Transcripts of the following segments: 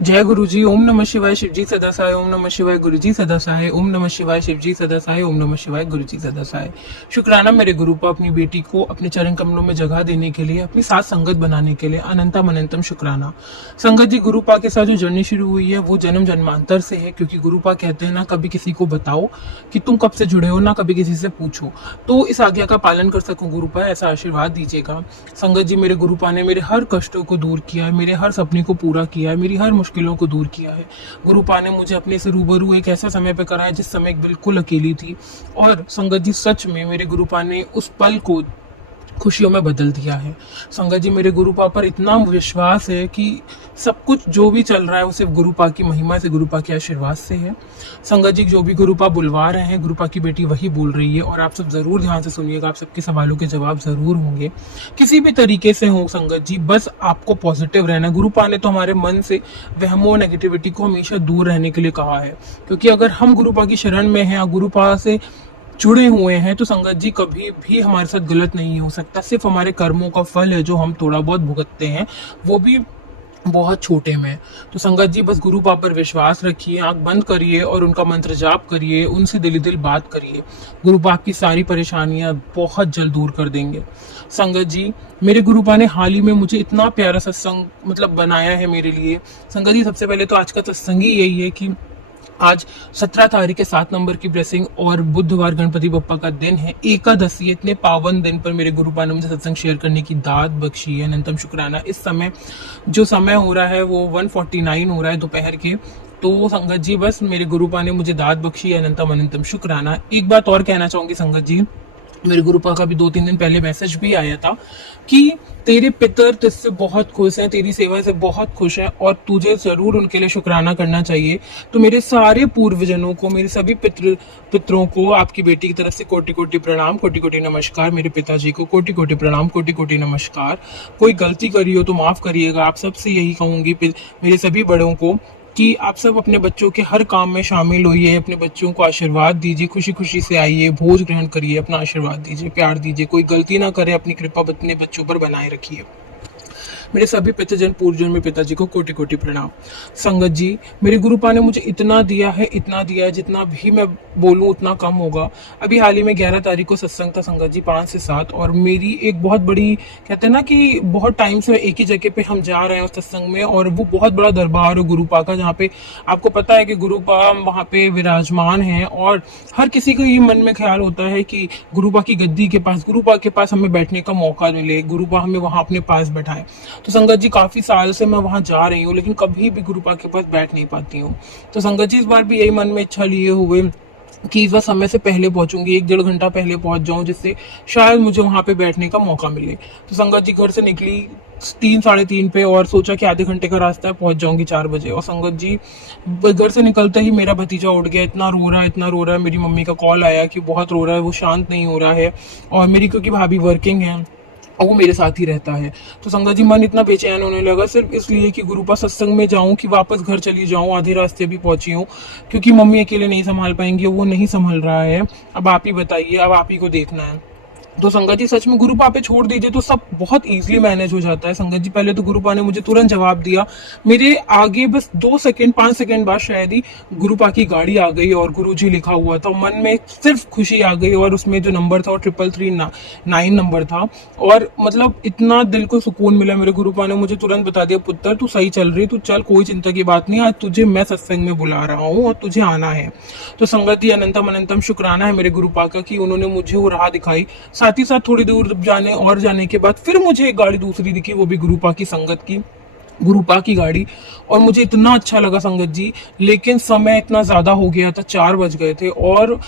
जय गुरु जी। ओम नमः शिवाय। शिव जी सदा सहाय। ओम नमः शिवाय। गुरु जी सदा सहाय। ओम नमः शिवाय। शिव जी सदा सहाय। ओम नमः शिवाय। गुरु जी सदा सहाय। शुक्राना मेरे गुरु को अपनी बेटी को अपने चरण कमलों में जगह देने के लिए, अपनी साथ संगत बनाने के लिए अनंतम अनंतम शुक्राना। संगत जी, गुरुपा के साथ जो जर्नी शुरू हुई है वो जन्म जन्मांतर से है, क्योंकि गुरुपा कहते हैं ना कभी किसी को बताओ कि तुम कब से जुड़े हो, ना कभी किसी से पूछो। तो इस आज्ञा का पालन कर सकूं गुरुपा, ऐसा आशीर्वाद दीजिएगा। संगत जी, मेरे गुरुपा ने मेरे हर कष्टों को दूर किया है, मेरे हर सपने को पूरा किया है, मेरी हर मुश्किलों को दूर किया है। गुरुपा ने मुझे अपने से रूबरू एक ऐसा समय पे कराया जिस समय बिल्कुल अकेली थी। और संगत जी, सच में मेरे गुरुपा ने उस पल को खुशियों में बदल दिया है। संगत जी, मेरे गुरुपा पर इतना विश्वास है कि सब कुछ जो भी चल रहा है वो सिर्फ गुरुपा की महिमा से, गुरुपा के आशीर्वाद से है। संगत जी, जो भी गुरुपा बुलवा रहे हैं, गुरुपा की बेटी वही बोल रही है। और आप सब जरूर ध्यान से सुनिएगा, आप सबके सवालों के जवाब जरूर होंगे, किसी भी तरीके से हो। संगत जी, बस आपको पॉजिटिव रहना है। गुरुपा ने तो हमारे मन से वहमों, नेगेटिविटी को हमेशा दूर रहने के लिए कहा है, क्योंकि अगर हम गुरुपा की शरण में हैं, गुरुपा से जुड़े हुए हैं, तो संगत जी कभी भी हमारे साथ गलत नहीं हो सकता। सिर्फ हमारे कर्मों का फल है जो हम थोड़ा बहुत भुगतते हैं, वो भी बहुत छोटे में। तो संगत जी, बस गुरुपा पर विश्वास रखिए, आंख बंद करिए और उनका मंत्र जाप करिए, उनसे दिली दिल बात करिए। गुरुपा आपकी सारी परेशानियां बहुत जल्द दूर कर देंगे। संगत जी, मेरे गुरुपा ने हाल ही में मुझे इतना प्यारा सत्संग बनाया है मेरे लिए। संगत जी, सबसे पहले तो आज का सत्संग ही यही है कि आज 17 तारीख के 7 नंबर की ब्लेसिंग और बुधवार गणपति बप्पा का दिन है, एकादशी। इतने पावन दिन पर मेरे गुरुपा ने मुझे सत्संग शेयर करने की दात बख्शी है, अनंतम शुक्राना। इस समय जो समय हो रहा है वो 1:49 हो रहा है दोपहर के। तो संगत जी, बस मेरे गुरुपा ने मुझे दात बख्शी है, अनंतम अनंतम शुक्राना। एक बात और कहना चाहूंगी संगत जी, मेरे गुरुपा का भी 2-3 दिन पहले मैसेज भी आया था कि तेरे पितर तुझसे बहुत खुश हैं, तेरी सेवा से बहुत खुश हैं और तुझे जरूर उनके लिए शुक्राना करना चाहिए। तो मेरे सारे पूर्वजनों को, मेरे सभी पितरों को आपकी बेटी की तरफ से कोटि कोटि प्रणाम, कोटि कोटि नमस्कार। मेरे पिताजी को कोटि कोटि प्रणाम, कोटि कोटि नमस्कार। कोई गलती करी हो तो माफ करिएगा। आप सबसे यही कहूंगी, मेरे सभी बड़ों को, कि आप सब अपने बच्चों के हर काम में शामिल होइए, अपने बच्चों को आशीर्वाद दीजिए, खुशी खुशी से आइए, भोज ग्रहण करिए, अपना आशीर्वाद दीजिए, प्यार दीजिए। कोई गलती ना करे, अपनी कृपा अपने बच्चों पर बनाए रखिए। मेरे सभी पितृजन पूर्वजन में पिताजी को कोटि कोटि प्रणाम। संगत जी, मेरे गुरुपा ने मुझे इतना दिया है, इतना दिया है, जितना भी मैं बोलूं उतना कम होगा। अभी हाल ही में 11 तारीख को सत्संग था संगत जी, 5 से 7, और मेरी एक बहुत बड़ी, कहते हैं ना कि बहुत टाइम से एक ही जगह पे हम जा रहे हैं उस सत्संग में, और वो बहुत बड़ा दरबार है गुरुपा का, जहाँ पे आपको पता है कि गुरुपा वहाँ पे विराजमान है। और हर किसी को ये मन में ख्याल होता है कि गुरुपा की गद्दी के पास, गुरुपा के पास हमें बैठने का मौका मिले, गुरुपा हमें वहाँ अपने पास बैठाए। तो संगत जी, काफी साल से मैं वहां जा रही हूँ, लेकिन कभी भी गुरुपा के पास बैठ नहीं पाती हूँ। तो संगत जी, इस बार भी यही मन में इच्छा लिए हुए कि इस बार समय से पहले पहुंचूंगी, 1-1.5 घंटा पहले पहुंच जाऊं, जिससे शायद मुझे वहां पे बैठने का मौका मिले। तो संगत जी, घर से निकली 3-3:30 पे, और सोचा कि आधे घंटे का रास्ता है, पहुंच जाऊंगी 4 बजे। और संगत जी, घर से निकलते ही मेरा भतीजा उठ गया, इतना रो रहा है, इतना रो रहा है। मेरी मम्मी का कॉल आया कि बहुत रो रहा है, वो शांत नहीं हो रहा है। और मेरी, क्योंकि भाभी वर्किंग है और वो मेरे साथ ही रहता है, तो संगत जी मन इतना बेचैन होने लगा, सिर्फ इसलिए कि गुरुपा सत्संग में जाऊं कि वापस घर चली जाऊं, आधे रास्ते भी पहुंची हूं, क्योंकि मम्मी अकेले नहीं संभाल पाएंगी, वो नहीं संभल रहा है। अब आप ही बताइए, अब आप ही को देखना है। तो संगत जी, सच में गुरुपा पे छोड़ दीजिए तो सब बहुत इजीली मैनेज हो जाता है। संगत जी, पहले तो गुरुपा ने मुझे तुरंत जवाब दिया, मेरे आगे बस 2 सेकंड 5 सेकंड बाद शायद ही गुरुपा की गाड़ी आ गई और गुरुजी लिखा हुआ था। मन में सिर्फ खुशी आ गई, और उसमें जो नंबर था वो 3339 नंबर था। और इतना दिल को सुकून मिला। मेरे गुरुपा ने मुझे तुरंत बता दिया, पुत्र तू सही चल रही, तू चल, कोई चिंता की बात नहीं, आज तुझे मैं सत्संग में बुला रहा हूँ और तुझे आना है। तो संगत जी, अनंतम अनंतम शुक्राना है मेरे गुरुपा का कि उन्होंने मुझे वो राह दिखाई। साथ ही साथ थोड़ी दूर जाने के बाद फिर मुझे एक गाड़ी दूसरी दिखी, वो भी गुरुपा की संगत की, गुरुपा की गाड़ी। और मुझे इतना अच्छा लगा संगत जी, लेकिन समय इतना ज्यादा हो गया था, 4 बज गए थे, और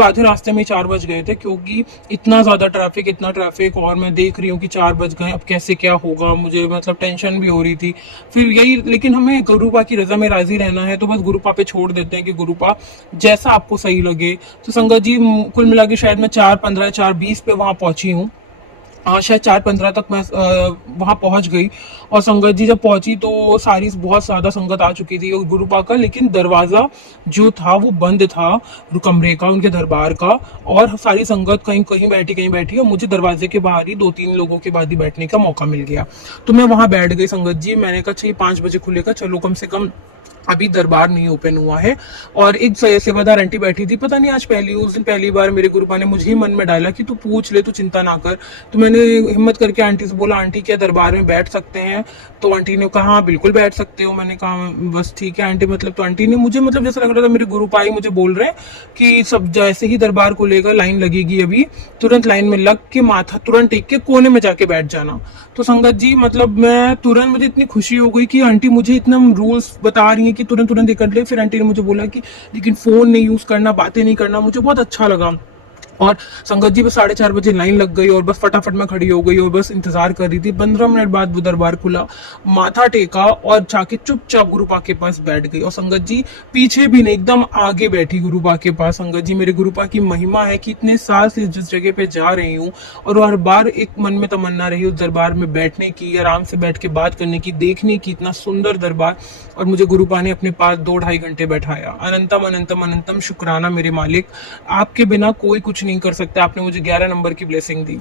आधे रास्ते में 4 बज गए थे, क्योंकि इतना ज्यादा ट्रैफिक, इतना ट्रैफिक। और मैं देख रही हूँ कि 4 बज गए, अब कैसे क्या होगा, मुझे टेंशन भी हो रही थी। फिर यही, लेकिन हमें गुरुपा की रजा में राजी रहना है, तो बस गुरुपा पे छोड़ देते हैं कि गुरुपा जैसा आपको सही लगे। तो संगत जी, कुल मिला के शायद मैं 4:15 4:20 पे वहां पहुंची हूँ। शायद 4:15 तक मैं वहां पहुंच गई। और संगत जी जब पहुंची तो सारी बहुत ज्यादा संगत आ चुकी थी और गुरुपा का, लेकिन दरवाजा जो था वो बंद था कमरे का, उनके दरबार का। और सारी संगत कहीं कहीं बैठी, कहीं बैठी, और मुझे दरवाजे के बाहर ही 2-3 लोगों के बाद ही बैठने का मौका मिल गया। तो मैं वहां बैठ गई संगत जी। मैंने कहा चाहिए 5 बजे खुलेगा, चलो कम से कम अभी दरबार नहीं ओपन हुआ है। और एक सेवादार आंटी बैठी थी, पता नहीं आज उस दिन पहली बार मेरे गुरुपा ने मुझे ही मन में डाला कि तू पूछ ले, तू चिंता ना कर। तो मैंने हिम्मत करके आंटी से बोला, आंटी क्या दरबार में बैठ सकते हैं? तो आंटी ने कहा हाँ बिल्कुल बैठ सकते हो। मैंने कहा बस ठीक है आंटी। मतलब तो आंटी ने मुझे, मतलब जैसा लग रहा था मेरे गुरुपा ही मुझे बोल रहे हैं कि सब जैसे ही दरबार खुलेगा, लाइन लगेगी अभी, तुरंत लाइन में लग के माथा तुरंत टेक के कोने में जाके बैठ जाना। तो संगत जी मतलब मैं तुरंत, मुझे इतनी खुशी हो गई कि आंटी मुझे इतना रूल्स बता रही है कि तुरंत तुरंत ये कर ले। फिर आंटी ने मुझे बोला कि लेकिन फोन नहीं यूज करना, बातें नहीं करना। मुझे बहुत अच्छा लगा। और संगत जी बस 4:30 बजे लाइन लग गई और बस फटाफट मैं खड़ी हो गई और बस इंतजार कर रही थी। 15 मिनट बाद वो दरबार खुला, माथा टेका और जाके चुपचाप गुरुपा के पास बैठ गई। और संगत जी पीछे भी नहीं, एकदम आगे बैठी गुरुपा के पास। संगत जी मेरे गुरुपा की महिमा है कि इतने साल से जिस जगह पे जा रही हूँ और हर बार एक मन में तमन्ना रही उस दरबार में बैठने की, आराम से बैठ के बात करने की, देखने की, इतना सुंदर दरबार। और मुझे गुरुपा ने अपने पास 2-2.5 घंटे बैठाया। अनंतम अनंतम अनंतम शुक्राना मेरे मालिक, आपके बिना कोई कुछ नहीं कर सकता। आपने मुझे 11 नंबर की ब्लेसिंग दी।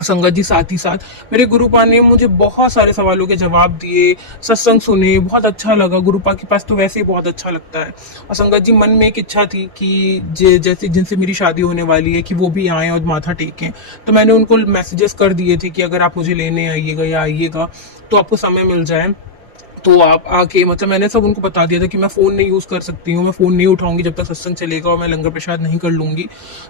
संगत जी साथ ही साथ मेरे गुरुपा ने मुझे बहुत सारे सवालों के जवाब दिए, सत्संग सुने, बहुत अच्छा लगा। गुरुपा के पास तो वैसे ही बहुत अच्छा लगता है। और संगत जी मन में एक इच्छा थी कि जैसे जिनसे मेरी शादी होने वाली है कि वो भी आए और माथा टेकें। तो मैंने उनको मैसेजेस कर दिए थे कि अगर आप मुझे लेने आइएगा या आइएगा तो आपको समय मिल जाए तो आप आके, मतलब मैंने सब उनको बता दिया था कि मैं फ़ोन नहीं यूज़ कर सकती हूँ, मैं फ़ोन नहीं उठाऊंगी जब तक सत्संग चलेगा और मैं लंगर प्रसाद नहीं कर लूँगी।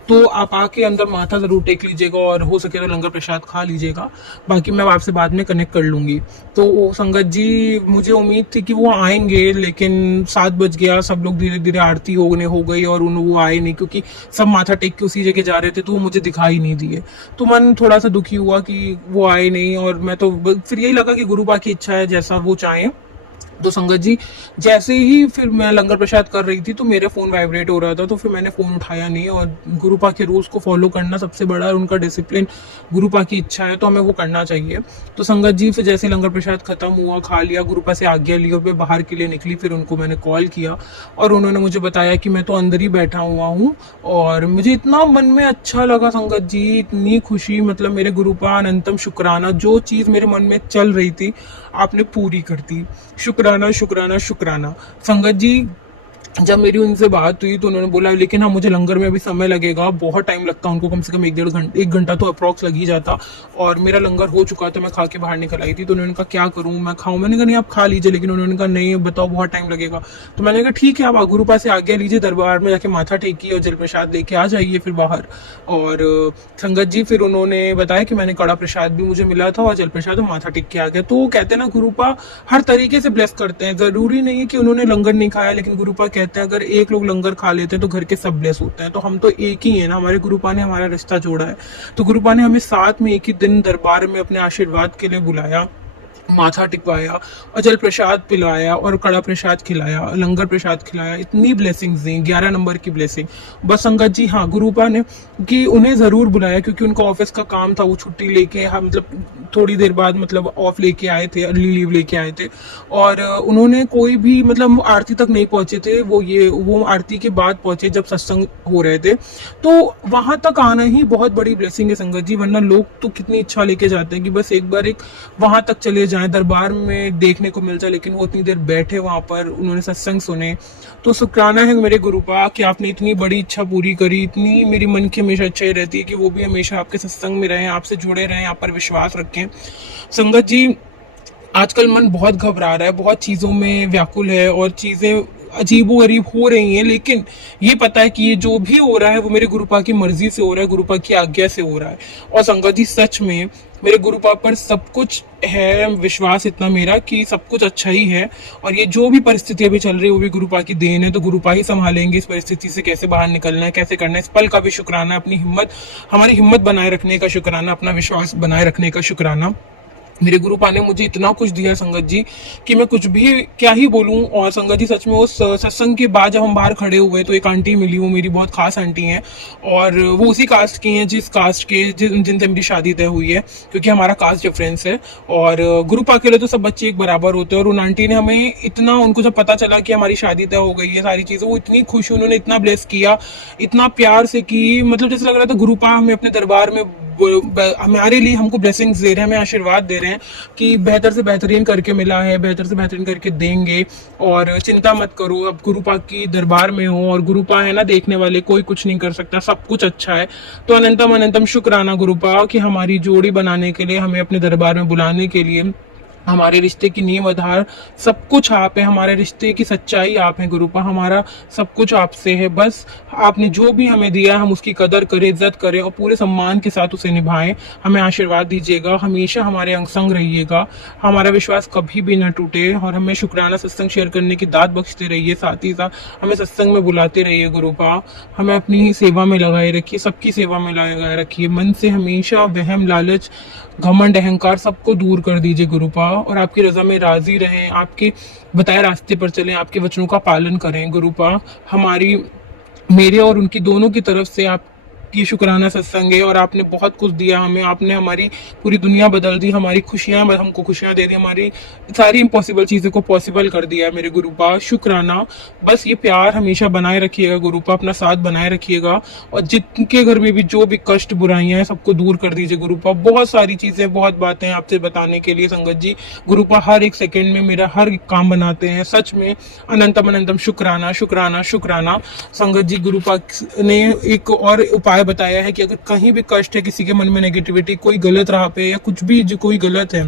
तो आप आके अंदर माथा ज़रूर टेक लीजिएगा और हो सके तो लंगर प्रसाद खा लीजिएगा, बाकी मैं आपसे बाद में कनेक्ट कर लूँगी। तो संगत जी मुझे उम्मीद थी कि वो आएंगे, लेकिन 7 बज गया, सब लोग धीरे धीरे आरती होने हो गई और वो आए नहीं, क्योंकि सब माथा टेक के उसी जगह जा रहे थे तो वो मुझे दिखाई नहीं दिए। तो मन थोड़ा सा दुखी हुआ कि वो आए नहीं। और मैं तो फिर यही लगा कि गुरुपा की इच्छा है, जैसा वो चाहें। तो संगत जी जैसे ही फिर मैं लंगर प्रसाद कर रही थी तो मेरा फोन वाइब्रेट हो रहा था, तो फिर मैंने फोन उठाया नहीं। और गुरुपा के रूल्स को फॉलो करना सबसे बड़ा और उनका डिसिप्लिन गुरुपा की इच्छा है तो हमें वो करना चाहिए। तो संगत जी फिर जैसे लंगर प्रसाद खत्म हुआ, खा लिया, गुरुपा से आज्ञा ली और मैं बाहर के लिए निकली। फिर उनको मैंने कॉल किया और उन्होंने मुझे बताया कि मैं तो अंदर ही बैठा हुआ हूँ। और मुझे इतना मन में अच्छा लगा संगत जी, इतनी खुशी, मतलब मेरे गुरुपा अनंतम शुक्राना, जो चीज़ मेरे मन में चल रही थी आपने पूरी कर दी। शुक्राना शुक्राना शुक्राना। संगत जी जब मेरी उनसे बात हुई तो उन्होंने बोला लेकिन हाँ मुझे लंगर में अभी समय लगेगा, बहुत टाइम लगता उनको, कम से कम 1-1.5 घंटा, 1 घंटा तो अप्रॉक्स लग ही जाता। और मेरा लंगर हो चुका था, मैं खा के बाहर निकल आई थी। तो उन्होंने कहा क्या करूँ, मैं खाऊं? मैंने कहा नहीं आप खा लीजिए। लेकिन उन्होंने कहा नहीं बताओ बहुत टाइम लगेगा। तो मैंने कहा ठीक है, आप गुरुपा से आज्ञा लीजिए, दरबार में जाके माथा टेकिए और जल प्रसाद लेके आ जाइए फिर बाहर। और संगत जी फिर उन्होंने बताया कि मैंने कड़ा प्रसाद भी मुझे मिला था और जल प्रसाद और माथा टेक के आ गया। तो कहते हैं ना गुरुपा हर तरीके से ब्लेस करते हैं, जरूरी नहीं है कि उन्होंने लंगर नहीं खाया, लेकिन गुरुपा कहते हैं अगर एक लोग लंगर खा लेते हैं तो घर के सब ब्लेस होते हैं। तो हम तो एक ही है ना, हमारे गुरुपा ने हमारा रिश्ता जोड़ा है। तो गुरुपा ने हमें साथ में एक ही दिन दरबार में अपने आशीर्वाद के लिए बुलाया, माथा टिकवाया और जल प्रसाद पिलाया और कड़ा प्रसाद खिलाया, लंगर प्रसाद खिलाया। इतनी ब्लेसिंग्स दी, 11 नंबर की ब्लेसिंग। बस संगत जी हाँ गुरुपा ने कि उन्हें जरूर बुलाया क्योंकि उनका ऑफिस का काम था, वो छुट्टी लेके, हाँ मतलब थोड़ी देर बाद मतलब ऑफ लेके आए थे, अर्ली लीव लेके आए थे। और उन्होंने कोई भी मतलब आरती तक नहीं पहुंचे थे, वो आरती के बाद पहुंचे जब सत्संग हो रहे थे। तो वहां तक आना ही बहुत बड़ी ब्लेसिंग है संगत जी, वरना लोग तो कितनी इच्छा लेके जाते हैं कि बस एक बार एक वहां तक चले जाएं, दरबार में देखने को मिल जाए, लेकिन वो उतनी देर बैठे वहां पर, उन्होंने सत्संग सुने। तो शुक्राना है मेरे गुरुपा कि आपने इतनी बड़ी इच्छा पूरी करी। इतनी मेरी मन की हमेशा इच्छा ही रहती है कि वो भी हमेशा आपके सत्संग में रहें, आपसे जुड़े रहें, आप पर विश्वास रखें। संगत जी आजकल मन बहुत घबरा रहा है, बहुत चीज़ों में व्याकुल है और चीज़ें अजीबो गरीब हो रही हैं, लेकिन ये पता है कि ये जो भी हो रहा है वो मेरे गुरुपा की मर्जी से हो रहा है, गुरुपा की आज्ञा से हो रहा है। और संगत जी सच में मेरे गुरुपा पर सब कुछ है, विश्वास इतना मेरा कि सब कुछ अच्छा ही है। और ये जो भी परिस्थिति अभी चल रही है वो भी गुरुपा की देन है, तो गुरुपा ही संभालेंगे इस परिस्थिति से, कैसे बाहर निकलना है, कैसे करना है। इस पल का भी शुक्राना, अपनी हिम्मत, हमारी हिम्मत बनाए रखने का शुक्राना, अपना विश्वास बनाए रखने का शुक्राना। मेरे गुरुपा ने मुझे इतना कुछ दिया संगत जी कि मैं कुछ भी क्या ही बोलूं। और संगत जी सच में उस सत्संग के बाद जब हम बाहर खड़े हुए तो एक आंटी मिली, वो मेरी बहुत खास आंटी हैं और वो उसी कास्ट की हैं जिस कास्ट के जिनसे मेरी शादी तय हुई है, क्योंकि हमारा कास्ट डिफरेंस है। और गुरुपा के लिए तो सब बच्चे एक बराबर होते हैं। और उन आंटी ने हमें इतना, उनको जब पता चला कि हमारी शादी तय हो गई है सारी चीज़ें, वो इतनी खुश हुई, उन्होंने इतना ब्लेस किया, इतना प्यार से कि मतलब जैसे लग रहा था गुरुपा हमें अपने दरबार में हमारे लिए हमको ब्लेसिंग्स दे रहे हैं, हमें आशीर्वाद दे रहे हैं कि बेहतर से बेहतरीन करके मिला है, बेहतर से बेहतरीन करके देंगे। और चिंता मत करो, अब गुरुपा की दरबार में हो और गुरुपा है ना देखने वाले, कोई कुछ नहीं कर सकता, सब कुछ अच्छा है। तो अनंतम अनंतम शुक्राना गुरुपा कि हमारी जोड़ी बनाने के लिए, हमें अपने दरबार में बुलाने के लिए, हमारे रिश्ते की नींव आधार सब कुछ आप है, हमारे रिश्ते की सच्चाई आप है गुरुपा, हमारा सब कुछ आपसे है। बस आपने जो भी हमें दिया हम उसकी कदर करें, इज्जत करें और पूरे सम्मान के साथ उसे निभाएं। हमें आशीर्वाद दीजिएगा, हमेशा हमारे अंग संग रहिएगा, हमारा विश्वास कभी भी न टूटे और हमें शुक्राना सत्संग शेयर करने की दात बख्शते रहिए। साथ ही साथ हमें सत्संग में बुलाते रहिए गुरुपा, हमें अपनी सेवा में लगाए रखिए, सबकी सेवा में लगाए रखिए। मन से हमेशा वहम, लालच, घमंड, अहंकार सबको दूर कर दीजिए गुरुपा और आपकी रजा में राजी रहें, आपके बताए रास्ते पर चलें, आपके वचनों का पालन करें गुरुपा। हमारी, मेरे और उनकी दोनों की तरफ से आप ये शुक्राना सत्संग है और आपने बहुत कुछ दिया हमें, आपने हमारी पूरी दुनिया बदल दी, हमारी खुशियां, हमको खुशियां दे दी, हमारी सारी इम्पॉसिबल चीज़ों को पॉसिबल कर दिया है मेरे गुरुपा, शुक्राना। बस ये प्यार हमेशा बनाए रखिएगा गुरुपा, अपना साथ बनाए रखिएगा और जिनके घर में भी जो भी कष्ट बुराइयां हैं सबको दूर कर दीजिए गुरुपा। बहुत सारी चीज़ें, बहुत बातें आपसे बताने के लिए संगत जी। गुरुपा हर एक सेकेंड में मेरा हर एक काम बनाते हैं, सच में अनंतम अनंतम शुक्राना शुक्राना शुक्राना। संगत जी गुरुपा ने एक और उपाय बताया है कि अगर कहीं भी कष्ट है, किसी के मन में नेगेटिविटी, कोई गलत राह पे या कुछ भी जो कोई गलत है,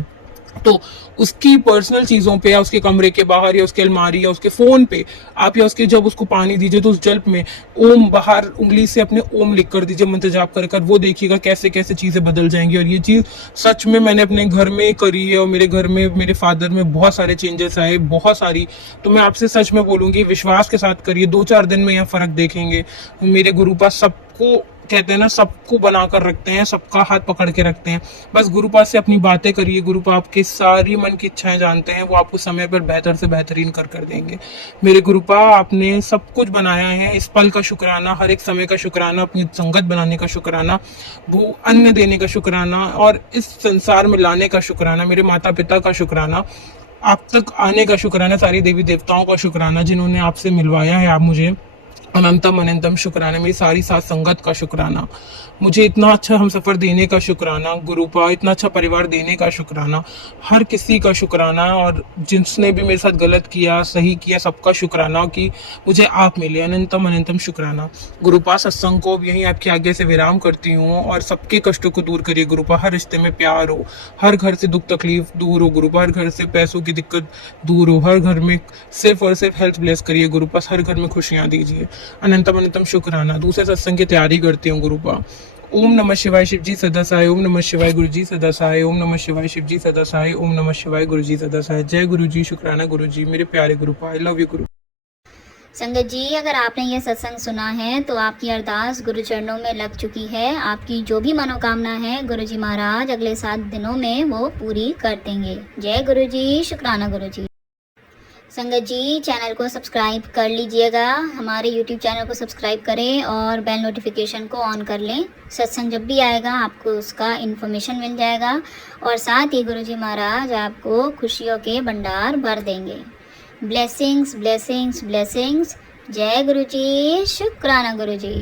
तो उसकी पर्सनल चीजों पे या उसके कमरे के बाहर या उसके अलमारी या उसके फोन पे आप, या उसके जब उसको पानी दीजिए तो उस जल में ओम बाहर उंगली से अपने ओम लिख कर दीजिए, मंत्र जाप कर कर, वो देखिएगा कैसे कैसे चीजें बदल जाएंगी। और ये चीज सच में मैंने अपने घर में करी है और मेरे घर में मेरे फादर में बहुत सारे चेंजेस आए, बहुत सारी। तो मैं आपसे सच में बोलूंगी, विश्वास के साथ करिए, 2-4 दिन में यहाँ फर्क देखेंगे। मेरे गुरुपा सबको कहते हैं ना, सबको बनाकर रखते हैं, सबका हाथ पकड़ के रखते हैं। बस गुरुपा से अपनी बातें करिए, गुरुपा आपके सारी मन की इच्छाएं जानते हैं, वो आपको समय पर बेहतर से बेहतरीन कर कर देंगे। मेरे गुरुपा आपने सब कुछ बनाया है, इस पल का शुक्राना, हर एक समय का शुक्राना, अपनी संगत बनाने का शुक्राना, वो अन्न देने का शुक्राना और इस संसार में लाने का शुक्राना, मेरे माता पिता का शुक्राना, आप तक आने का शुक्राना, सारी देवी देवताओं का शुक्राना जिन्होंने आपसे मिलवाया है आप मुझे, अनंतम अनंतम शुक्राना। मेरी सारी साथ संगत का शुक्राना, मुझे इतना अच्छा हम सफ़र देने का शुक्राना गुरुपा, इतना अच्छा परिवार देने का शुक्राना, हर किसी का शुक्राना। और जिसने भी मेरे साथ गलत किया, सही किया, सबका शुक्राना कि मुझे आप मिले, अनंतम अनंतम शुक्राना गुरुपा। सत्संग को यहीं आपकी आज्ञा से विराम करती हूँ और सबके कष्टों को दूर करिए गुरुपा, हर रिश्ते में प्यार हो, हर घर से दुख तकलीफ दूर हो गुरुपा, हर घर से पैसों की दिक्कत दूर हो, हर घर में सिर्फ और सिर्फ हेल्थ ब्लेस करिए गुरुपा, हर घर में खुशियाँ दीजिए, अनंतम अनंतम शुक्राना। दूसरे सत्संग की तैयारी करती हूँ गुरुपा। ओम नमः शिवाय शिव जी सदा सहाय, ओम नमः शिवाय गुरु जी सदा सहाय, ओम नमः शिवाय शिव जी सदा सहाय, ओम नमः शिवाय गुरु जी सदा सहाय। जय गुरु जी, शुक्राना गुरु जी, मेरे प्यारे गुरुपा, आई लव यू गुरु। संगत जी, अगर आपने ये सत्संग सुना है तो आपकी अरदास गुरु चरणों में लग चुकी है। आपकी जो भी मनोकामना है गुरु जी महाराज अगले 7 दिनों में वो पूरी कर देंगे। जय गुरु जी, शुक्राना गुरु जी। संगत जी, चैनल को सब्सक्राइब कर लीजिएगा, हमारे YouTube चैनल को सब्सक्राइब करें और बेल नोटिफिकेशन को ऑन कर लें। सत्संग जब भी आएगा आपको उसका इन्फॉर्मेशन मिल जाएगा और साथ ही गुरुजी महाराज आपको खुशियों के भंडार भर देंगे। Blessings blessings blessings. जय गुरु जी, शुक्राना गुरु जी।